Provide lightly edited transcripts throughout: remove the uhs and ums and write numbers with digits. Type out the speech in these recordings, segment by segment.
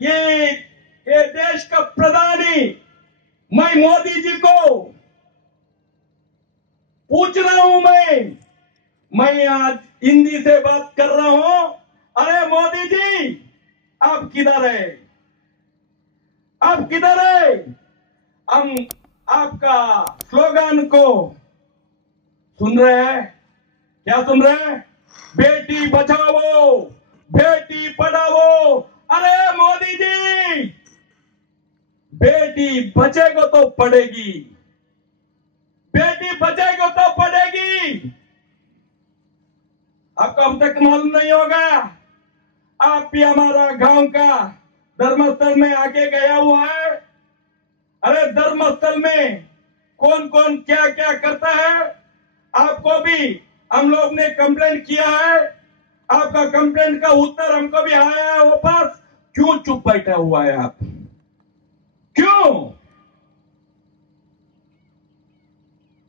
ये देश का प्रधानी मैं मोदी जी को पूछ रहा हूं। मैं आज हिंदी से बात कर रहा हूं। अरे मोदी जी, आप किधर है? आप किधर है? हम आपका स्लोगन को सुन रहे हैं। क्या सुन रहे हैं? बेटी बचाओ, बेटी पढ़ाओ। अरे मोदी जी, बेटी बचेगा तो पढ़ेगी, बेटी बचेगा तो पढ़ेगी। आपको अब तक मालूम नहीं होगा। आप भी हमारा गांव का धर्मस्थल में आके गया हुआ है। अरे धर्मस्थल में कौन कौन क्या क्या करता है, आपको भी हम लोग ने कंप्लेंट किया है। आपका कंप्लेंट का उत्तर हमको भी आया है वापस। क्यों चुप बैठा हुआ है आप? क्यों?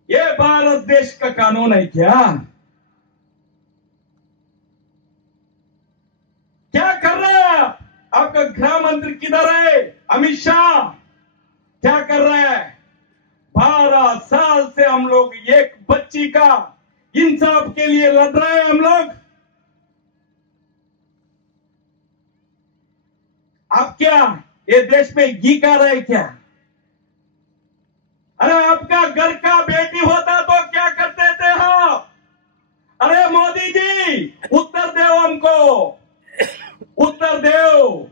ये भारत देश का कानून है क्या? क्या कर रहे हैं आप? आपका गृह मंत्री किधर है? अमित शाह क्या कर रहे हैं? 12 साल से हम लोग एक बच्ची का इंसाफ के लिए लड़ रहे हैं। हम लोग आप क्या ये देश में घी खा रहे क्या? अरे आपका घर का बेटी होता तो क्या करते थे आप? अरे मोदी जी, उत्तर दो हमको, उत्तर दो।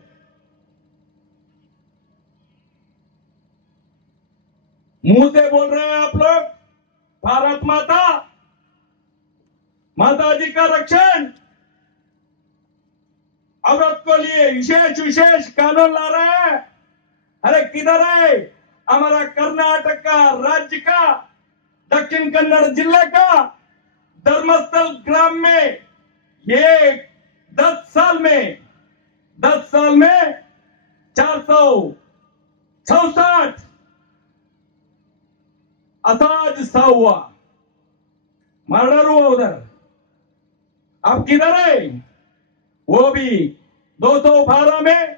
मुंह से बोल रहे हैं आप लोग भारत माता, माता जी का रक्षण, औरत को लिए विशेष कानून ला रहे हैं। अरे किधर है हमारा कर्नाटक का राज्य का दक्षिण कन्नड़ जिले का धर्मस्थल ग्राम में ये 10 साल में 466 असाज सा हुआ, मर्डर हुआ उधर। अब किधर है? वो भी 212 में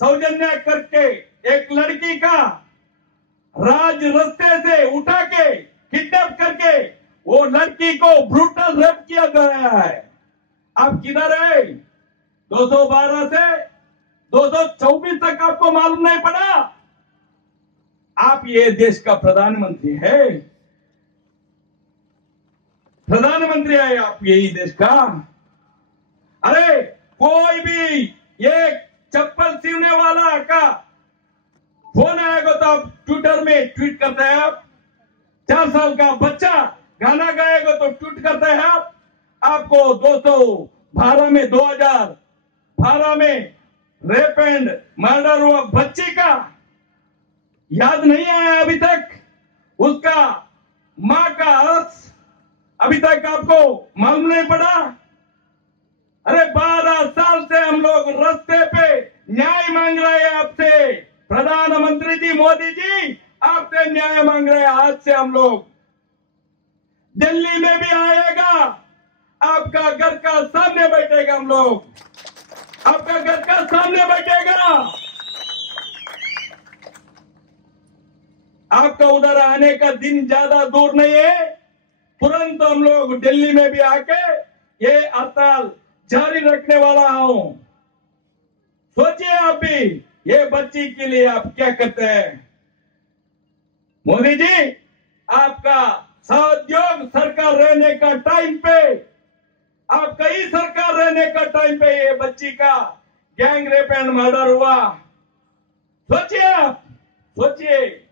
सौजन्य करके एक लड़की का राज रास्ते से उठा के किडनैप करके वो लड़की को ब्रूटल रेप किया गया है। आप किधर है? 212 से 224 तक आपको मालूम नहीं पड़ा? आप ये देश का प्रधानमंत्री है, प्रधानमंत्री है आप यही देश का। अरे कोई भी ये चप्पल सीवने वाला का फोन आएगा तो आप ट्विटर में ट्वीट करते हैं। आप 4 साल का बच्चा गाना गाएगा तो ट्वीट करते हैं आप। आपको 2012 में रेप एंड मर्डर हुआ बच्ची का याद नहीं आया अभी तक? उसका मां का अर्थ अभी तक आपको मालूम नहीं पड़ा? अरे 12 साल से हम लोग रास्ते पे न्याय मांग रहे हैं आपसे। प्रधानमंत्री जी मोदी जी आपसे न्याय मांग रहे हैं। आज से हम लोग दिल्ली में भी आएगा, आपका घर का सामने बैठेगा। हम लोग आपका घर का सामने बैठेगा। आपका उधर आने का दिन ज्यादा दूर नहीं है। तुरंत हम लोग दिल्ली में भी आके ये हड़ताल जारी रखने वाला हूं। सोचिए आप भी, ये बच्ची के लिए आप क्या करते हैं? मोदी जी, आपका सहयोग सरकार रहने का टाइम पे, आपका ही सरकार रहने का टाइम पे ये बच्ची का गैंग रेप एंड मर्डर हुआ। सोचिए आप, सोचिए।